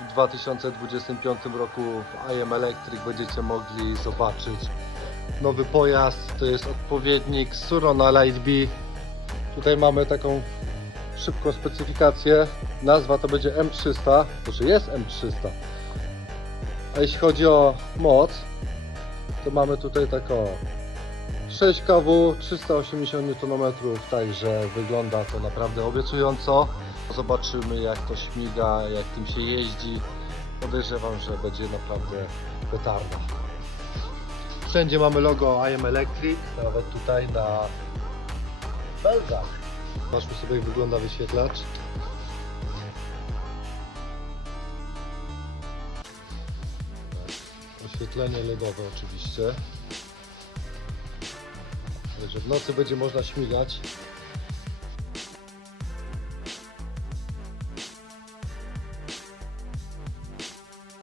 W 2025 roku w IM Electric będziecie mogli zobaczyć nowy pojazd. To jest odpowiednik Surona Light B. Tutaj mamy taką szybką specyfikację. Nazwa to będzie M300, znaczy jest M300. A jeśli chodzi o moc, to mamy tutaj taką 6 kW, 380 Nm, także wygląda to naprawdę obiecująco. Zobaczymy jak to śmiga, jak tym się jeździ. Podejrzewam, że będzie naprawdę petarda. Wszędzie mamy logo IM Electric, nawet tutaj na belgach. Zobaczmy sobie jak wygląda wyświetlacz. Oświetlenie LEDowe oczywiście. Także w nocy będzie można śmigać.